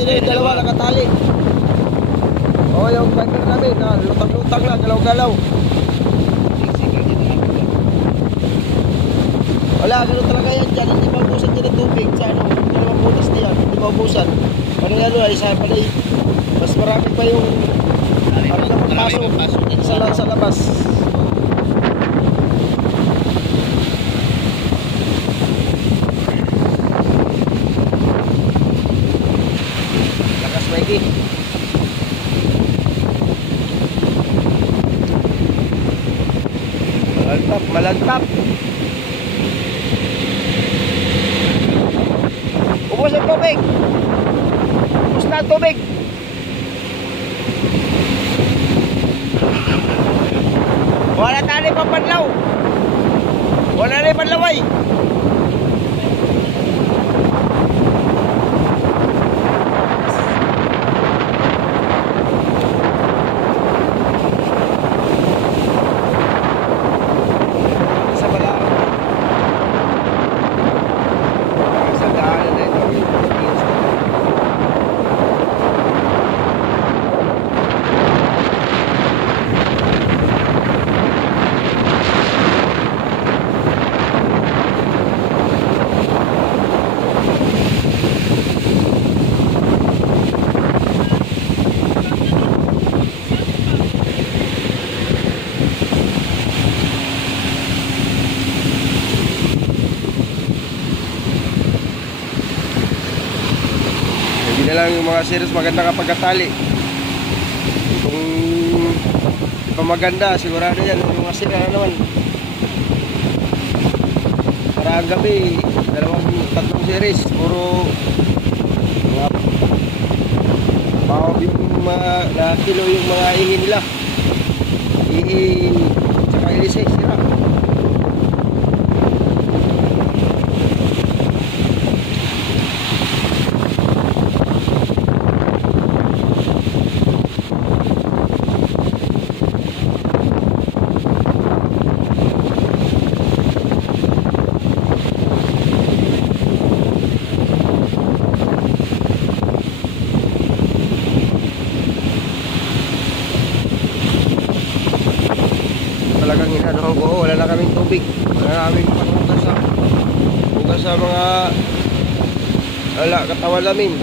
Buti na yung dalawa nakatali. Oo, yung biker namin, lutang-lutang lang, galaw-galaw. Wala, gano'n talaga yan dyan. Hindi maubusan dyan ng tubig sa ano, dalawang butas na yan. Hindi maubusan. Ano yan, ay sa palay. Mas marami pa yung ano na magpasok sa labas. Lakas Mikey. Malagtap, malagtap. Ubus ang tubig. Ubus na ang tubig. Wala tali pa panlaw. Wala na yung panlaway. Sa balang. Sa daanan na ito. Hindi na lang yung mga series maganda kapag katali. Kung di pa maganda, sigurado yan. Yung mga sira na naman. Para ang gabi, tatlong series. Puro mga yung na kilo yung mga ihi nila. Ihi, tsaka ilisay, sira. Talagang inanuhan ko, wala na kaming tubig. Wala na kaming panghugas sa mga katawan namin.